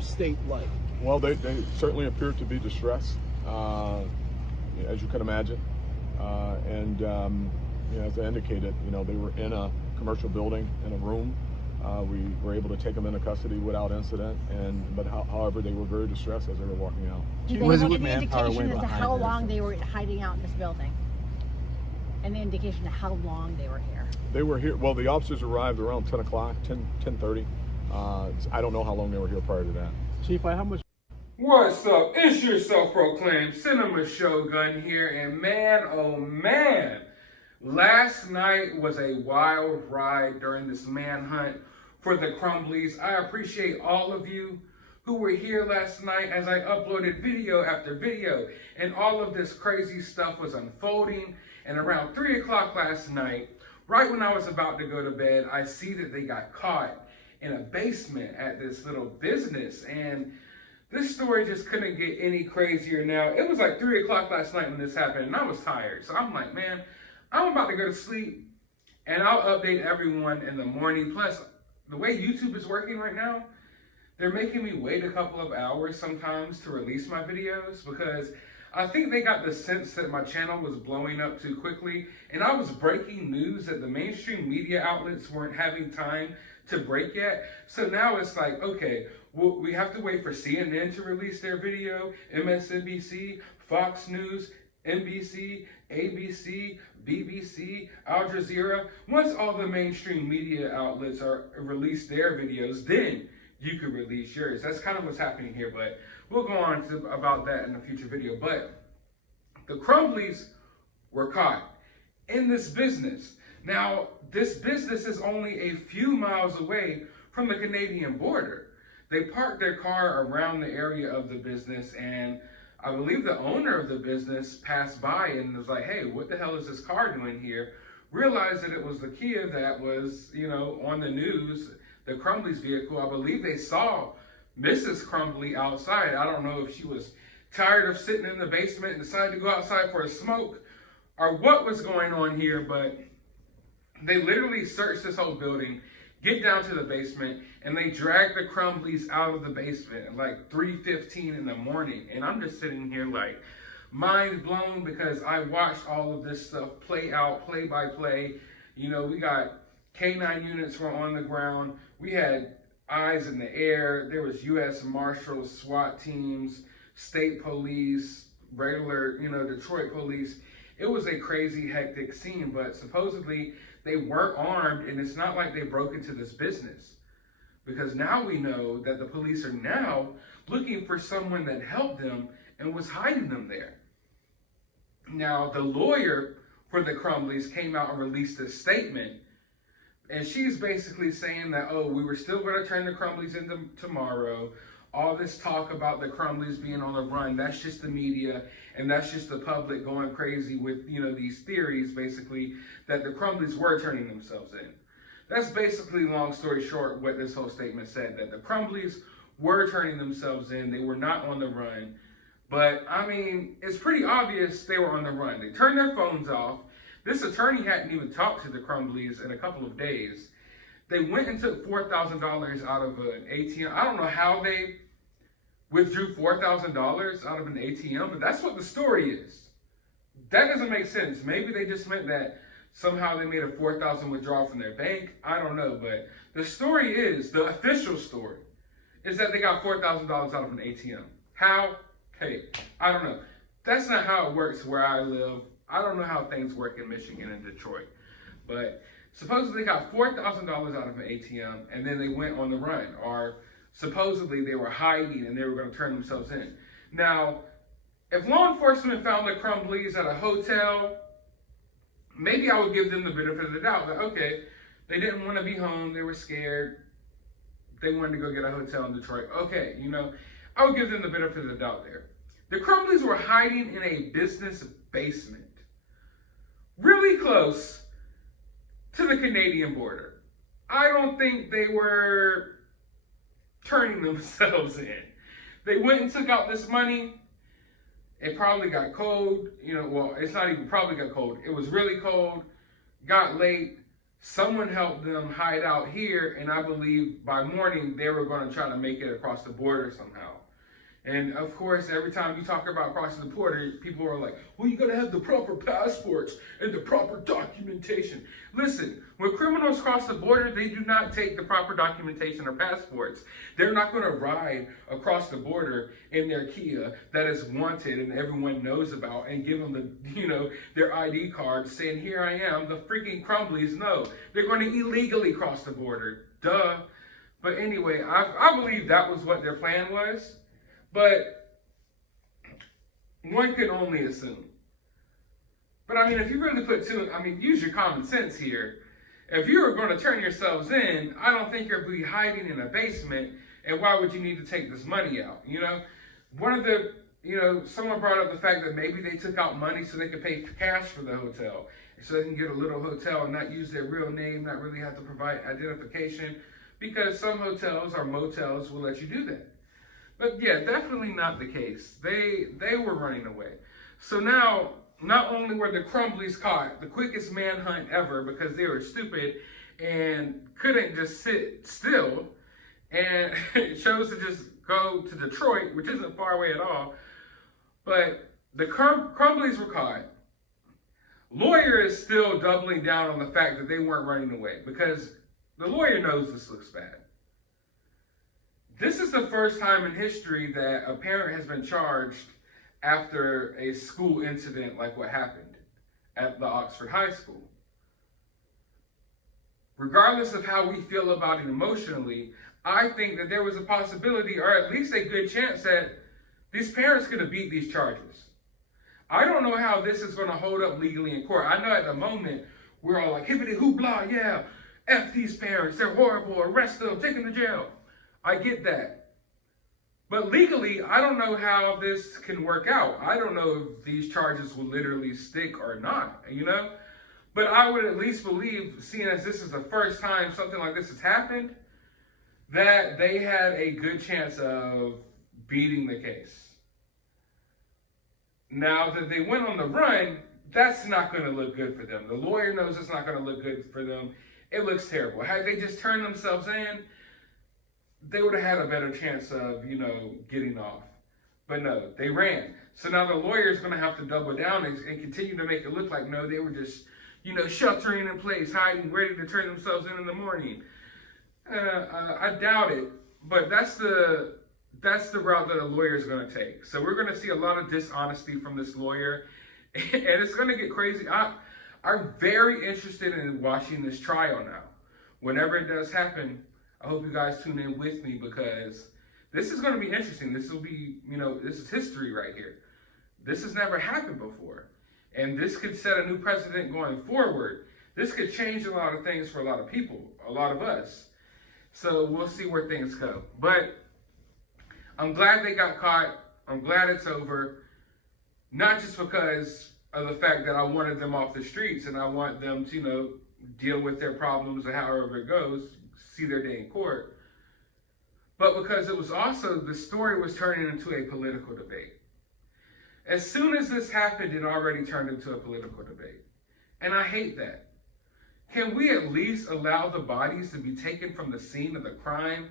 their state like? Well, they certainly appear to be distressed, as you can imagine. As I indicated, they were in a commercial building, in a room. We were able to take them into custody without incident, but however, they were very distressed as they were walking out. Do they have any indication as to how long they were hiding out in this building? Any indication of how long they were here? They were here, well, the officers arrived around 10 o'clock, 10:30. I don't know how long they were here prior to that. Chief, how much? What's up? It's your self-proclaimed cinema shogun here, and man, oh man, last night was a wild ride during this manhunt for the Crumbleys. I appreciate all of you who were here last night as I uploaded video after video, and all of this crazy stuff was unfolding. And around 3 o'clock last night, right when I was about to go to bed, I see that they got caught in a basement at this little business, and this story just couldn't get any crazier now. It was like 3 o'clock last night when this happened, and I was tired. So I'm like, man, I'm about to go to sleep, and I'll update everyone in the morning. Plus, the way YouTube is working right now, they're making me wait a couple of hours sometimes to release my videos, because I think they got the sense that my channel was blowing up too quickly, and I was breaking news that the mainstream media outlets weren't having time to break yet. So now it's like, okay, well, we have to wait for CNN to release their video, MSNBC, Fox News, NBC, ABC, BBC, Al Jazeera. Once all the mainstream media outlets are release their videos, then you could release yours. That's kind of what's happening here, but we'll go on about that in a future video. But the Crumbleys were caught in this business. Now, this business is only a few miles away from the Canadian border. They parked their car around the area of the business, and I believe the owner of the business passed by and was like, hey, what the hell is this car doing here? Realized that it was the Kia that was, on the news, the Crumbleys vehicle. I believe they saw Mrs. Crumbley outside. I don't know if she was tired of sitting in the basement and decided to go outside for a smoke or what was going on here, but they literally searched this whole building, get down to the basement, and they dragged the Crumbleys out of the basement at like 3:15 in the morning. And I'm just sitting here like mind blown, because I watched all of this stuff play out, play by play. We got K9 units were on the ground. We had eyes in the air. There was U.S. Marshals, SWAT teams, state police, regular, Detroit police. It was a crazy, hectic scene, but supposedly they weren't armed, and it's not like they broke into this business, because now we know that the police are now looking for someone that helped them and was hiding them there. Now, the lawyer for the Crumbleys came out and released a statement, and she's basically saying that, oh, we were still going to turn the Crumbleys into tomorrow. All this talk about the Crumbleys being on the run, that's just the media, and that's just the public going crazy with, these theories, basically, that the Crumbleys were turning themselves in. That's basically, long story short, what this whole statement said, that the Crumbleys were turning themselves in. They were not on the run. But, I mean, it's pretty obvious they were on the run. They turned their phones off. This attorney hadn't even talked to the Crumbleys in a couple of days. They went and took $4,000 out of an ATM. I don't know how they withdrew $4,000 out of an ATM, but that's what the story is. That doesn't make sense. Maybe they just meant that somehow they made a $4,000 withdrawal from their bank. I don't know, but the story is, the official story, is that they got $4,000 out of an ATM. How? Hey, I don't know. That's not how it works where I live. I don't know how things work in Michigan and Detroit, but supposedly they got $4,000 out of an ATM, and then they went on the run, or supposedly they were hiding and they were going to turn themselves in. Now, if law enforcement found the Crumbleys at a hotel, maybe I would give them the benefit of the doubt that, okay, they didn't want to be home, they were scared, they wanted to go get a hotel in Detroit. Okay, I would give them the benefit of the doubt there. The Crumbleys were hiding in a business basement, really close to the Canadian border. I don't think they were turning themselves in. They went and took out this money. It probably got cold. Well, it's not even probably got cold. It was really cold, got late. someone helped them hide out here, and I believe by morning they were going to try to make it across the border somehow. And of course, every time you talk about crossing the border, people are like, well, you got to have the proper passports and the proper documentation. Listen, when criminals cross the border, they do not take the proper documentation or passports. They're not going to ride across the border in their Kia that is wanted and everyone knows about and give them the, their ID card saying, here I am, the freaking Crumbleys. No, they're going to illegally cross the border. Duh. But anyway, I believe that was what their plan was. But one could only assume. But I mean, if you really use your common sense here. If you were going to turn yourselves in, I don't think you'll be hiding in a basement. And why would you need to take this money out? One of the, someone brought up the fact that maybe they took out money so they could pay cash for the hotel. So they can get a little hotel and not use their real name, not really have to provide identification. Because some hotels or motels will let you do that. But yeah, definitely not the case. They were running away. So now, not only were the Crumbleys caught, the quickest manhunt ever because they were stupid and couldn't just sit still and chose to just go to Detroit, which isn't far away at all. But the Crumbleys were caught. Lawyer is still doubling down on the fact that they weren't running away because the lawyer knows this looks bad. This is the first time in history that a parent has been charged after a school incident like what happened at the Oxford High School. Regardless of how we feel about it emotionally, I think that there was a possibility, or at least a good chance, that these parents could have beat these charges. I don't know how this is going to hold up legally in court. I know at the moment we're all like, hippity hoopla, yeah, F these parents, they're horrible, arrest them, take them to jail. I get that. But legally, I don't know how this can work out. I don't know if these charges will literally stick or not, But I would at least believe, seeing as this is the first time something like this has happened, that they had a good chance of beating the case. Now that they went on the run, that's not going to look good for them. The lawyer knows it's not going to look good for them. It looks terrible. Had they just turned themselves in, they would have had a better chance of, getting off. But no, they ran. So now the lawyer's going to have to double down and continue to make it look like, no, they were just, sheltering in place, hiding, ready to turn themselves in the morning. I doubt it, but that's the route that a lawyer is going to take. So we're going to see a lot of dishonesty from this lawyer, and it's going to get crazy. I'm very interested in watching this trial now. Whenever it does happen, I hope you guys tune in with me because this is going to be interesting. This will be, this is history right here. This has never happened before. And this could set a new precedent going forward. This could change a lot of things for a lot of people, a lot of us. So we'll see where things go. But I'm glad they got caught. I'm glad it's over. Not just because of the fact that I wanted them off the streets and I want them to, deal with their problems or however it goes, see their day in court, but because it was also, the story was turning into a political debate. As soon as this happened, it already turned into a political debate. And I hate that. Can we at least allow the bodies to be taken from the scene of the crime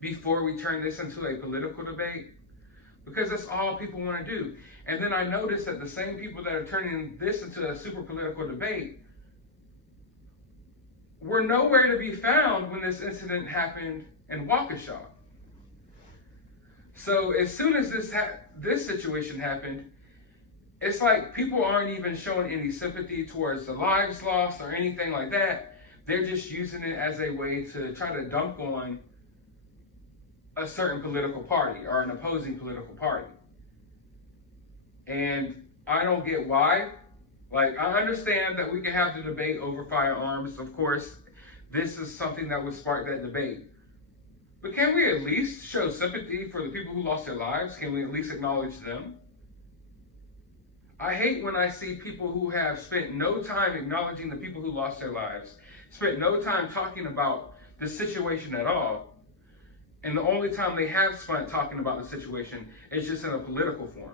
before we turn this into a political debate? Because that's all people want to do. And then I noticed that the same people that are turning this into a super political debate were nowhere to be found when this incident happened in Waukesha. So as soon as this situation happened, it's like people aren't even showing any sympathy towards the lives lost or anything like that. They're just using it as a way to try to dunk on a certain political party or an opposing political party. And I don't get why. Like, I understand that we can have the debate over firearms. Of course, this is something that would spark that debate. But can we at least show sympathy for the people who lost their lives? Can we at least acknowledge them? I hate when I see people who have spent no time acknowledging the people who lost their lives, spent no time talking about the situation at all, and the only time they have spent talking about the situation is just in a political form.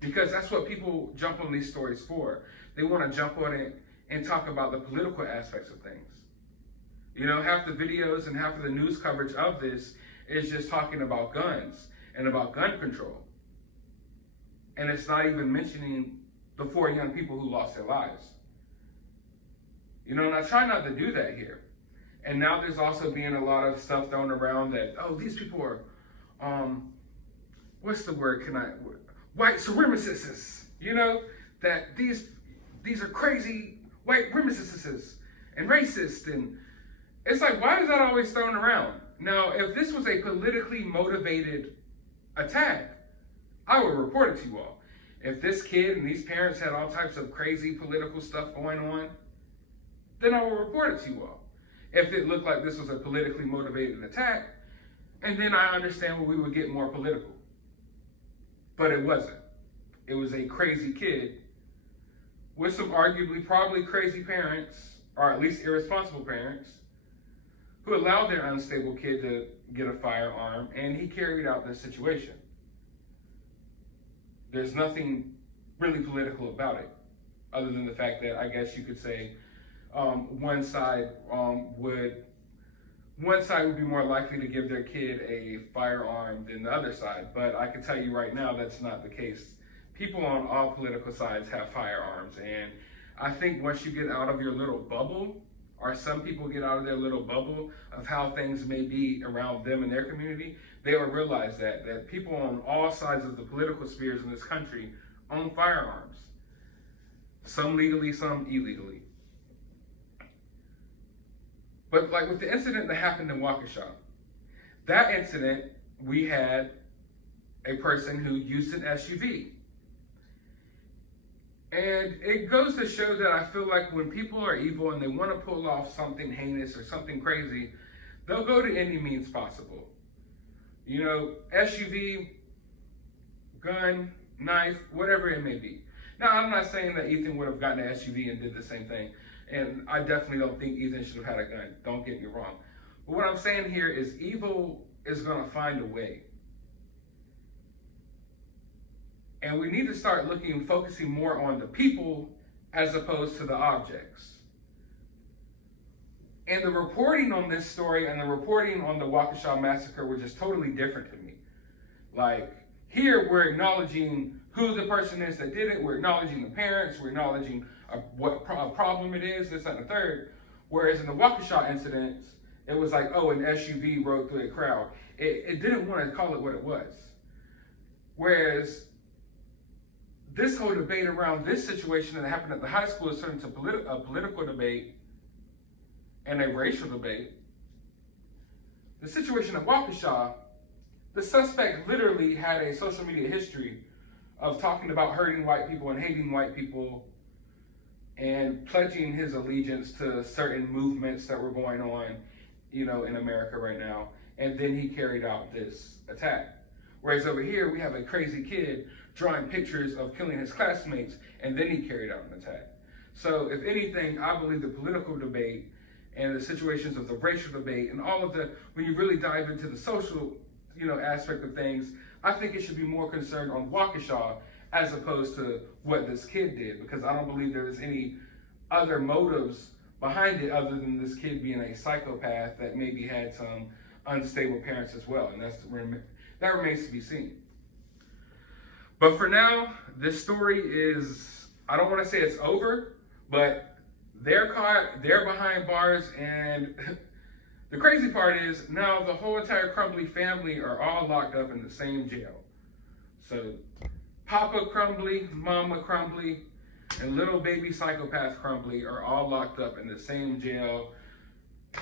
Because that's what people jump on these stories for. They want to jump on it and talk about the political aspects of things. You know, half the videos and half of the news coverage of this is just talking about guns and about gun control. And it's not even mentioning the 4 young people who lost their lives. You know, and I try not to do that here. And now there's also being a lot of stuff thrown around that, oh, these people are, what's the word? White supremacists. You know, that these are crazy white supremacists and racist. And it's like, why is that always thrown around? Now, if this was a politically motivated attack, I would report it to you all. If this kid and these parents had all types of crazy political stuff going on, then I will report it to you all. If it looked like this was a politically motivated attack, and then I understand where we would get more political. But it wasn't. It was a crazy kid with some arguably probably crazy parents, or at least irresponsible parents, who allowed their unstable kid to get a firearm, and he carried out this situation. There's nothing really political about it, other than the fact that I guess you could say one side would be more likely to give their kid a firearm than the other side. But I can tell you right now that's not the case. People on all political sides have firearms, and I think once you get out of your little bubble, or some people get out of their little bubble of how things may be around them and their community, they will realize that people on all sides of the political spheres in this country own firearms. Some legally, some illegally. But like with the incident that happened in Waukesha, that incident, we had a person who used an SUV. And it goes to show that I feel like when people are evil and they want to pull off something heinous or something crazy, they'll go to any means possible. You know, SUV, gun, knife, whatever it may be. Now, I'm not saying that Ethan would have gotten an SUV and did the same thing. And I definitely don't think Ethan should have had a gun. Don't get me wrong. But what I'm saying here is evil is going to find a way. And we need to start focusing more on the people as opposed to the objects. And the reporting on this story and the reporting on the Waukesha massacre were just totally different to me. Like, here we're acknowledging who the person is that did it. We're acknowledging the parents. We're acknowledging what problem it is, this, and the third. Whereas in the Waukesha incidents, it was like, oh, an SUV rode through a crowd. It didn't want to call it what it was. Whereas this whole debate around this situation that happened at the high school is turned into a political debate and a racial debate. The situation at Waukesha, the suspect literally had a social media history of talking about hurting white people and hating white people and pledging his allegiance to certain movements that were going on, you know, in America right now. And then he carried out this attack. Whereas over here, we have a crazy kid drawing pictures of killing his classmates, and then he carried out an attack. So if anything, I believe the political debate and the situations of the racial debate and all of the, when you really dive into the social, you know, aspect of things, I think it should be more concerned on Waukesha as opposed to what this kid did, because I don't believe there was any other motives behind it other than this kid being a psychopath that maybe had some unstable parents as well, and that remains to be seen. But for now, this story is, I don't want to say it's over, but they're caught, they're behind bars, and the crazy part is now the whole entire Crumbley family are all locked up in the same jail. So Papa Crumbley, Mama Crumbley, and little baby psychopath Crumbley are all locked up in the same jail.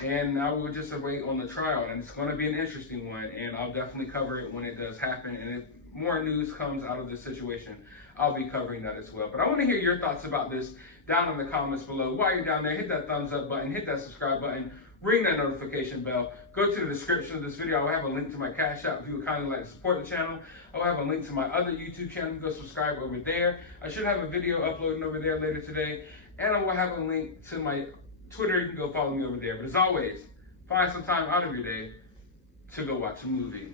And now we'll just await on the trial, and it's going to be an interesting one, and I'll definitely cover it when it does happen. And if more news comes out of this situation, I'll be covering that as well. But I want to hear your thoughts about this down in the comments below. While you're down there, hit that thumbs up button, hit that subscribe button, ring that notification bell. Go to the description of this video. I'll have a link to my Cash App if you would kindly like to support the channel. I'll have a link to my other YouTube channel. You can go subscribe over there. I should have a video uploading over there later today. And I will have a link to my Twitter. You can go follow me over there. But as always, find some time out of your day to go watch a movie.